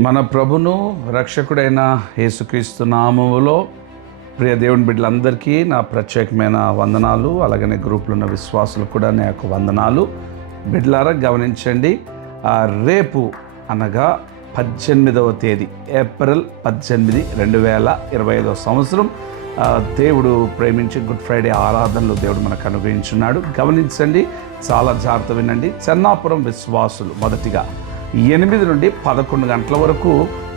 మన ప్రభును రక్షకుడైన యేసుక్రీస్తు నామములో ప్రియ దేవుని బిడ్డలందరికీ నా ప్రత్యేకమైన వందనాలు. అలాగనే గ్రూప్లో ఉన్న విశ్వాసులకు కూడా నా యొక్క వందనాలు. బిడ్డలారా గమనించండి, రేపు అనగా 18వ తేదీ ఏప్రిల్ 18, 2025 సంవత్సరం దేవుడు ప్రేమించి గుడ్ ఫ్రైడే ఆరాధనలు దేవుడు మనకు అనుగ్రహించున్నాడు. గమనించండి, చాలా జాగ్రత్త వినండి. చెన్నాపురం విశ్వాసులు మొదటిగా 8 నుండి 11 గంటల వరకు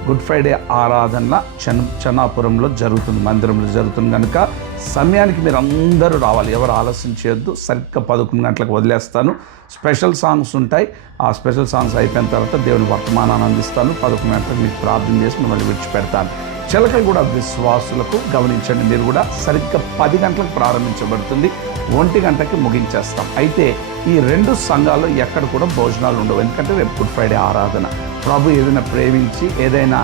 గుడ్ ఫ్రైడే ఆరాధన చెన్నాపురంలో జరుగుతుంది, మందిరంలో జరుగుతుంది. కనుక సమయానికి మీరు అందరూ రావాలి, ఎవరు ఆలస్యం చేయొద్దు. సరిగ్గా 11 గంటలకు వదిలేస్తాను. స్పెషల్ సాంగ్స్ ఉంటాయి. ఆ స్పెషల్ సాంగ్స్ అయిపోయిన తర్వాత దేవుని వర్తమానాన్ని అందిస్తాను. 11 గంటలకు మీకు ప్రార్థన చేసి మిమ్మల్ని విడిచిపెడతాను. చిలకలు కూడా విశ్వాసులకు గమనించండి, మీరు కూడా సరిగ్గా 10 గంటలకు ప్రారంభించబడుతుంది, 1 గంటకి ముగించేస్తాం. అయితే ఈ 2 సంఘాల్లో ఎక్కడ కూడా భోజనాలు ఉండవు, ఎందుకంటే రేపు గుడ్ ఫ్రైడే ఆరాధన. ప్రభు ఏదైనా ప్రేమించి ఏదైనా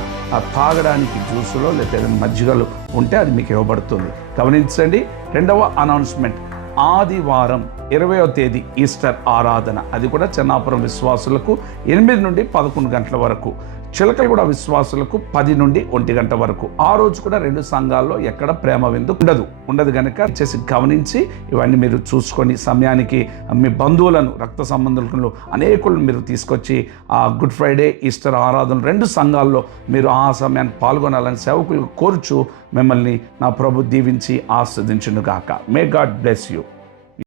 తాగడానికి జ్యూసులో లేదా ఏదైనా మజ్జిగలు ఉంటే అది మీకు ఇవ్వబడుతుంది. గమనించండి. 2వ అనౌన్స్మెంట్, ఆదివారం 20వ తేదీ ఈస్టర్ ఆరాధన, అది కూడా చెన్నాపురం విశ్వాసులకు 8 నుండి 11 గంటల వరకు, చిలకలు కూడా విశ్వాసులకు 10 నుండి 1 గంట వరకు. ఆ రోజు కూడా 2 సంఘాల్లో ఎక్కడ ప్రేమ విందు ఉండదు కనుక చేసి గమనించి ఇవన్నీ మీరు చూసుకొని సమయానికి మీ బంధువులను, రక్త సంబంధులను అనేకులను మీరు తీసుకొచ్చి ఆ గుడ్ ఫ్రైడే ఈస్టర్ ఆరాధన 2 సంఘాల్లో మీరు ఆ సమయాన్ని పాల్గొనాలని సేవకులు కోరుచు మిమ్మల్ని నా ప్రభు దీవించి ఆస్వాదించును గాక. May God bless you.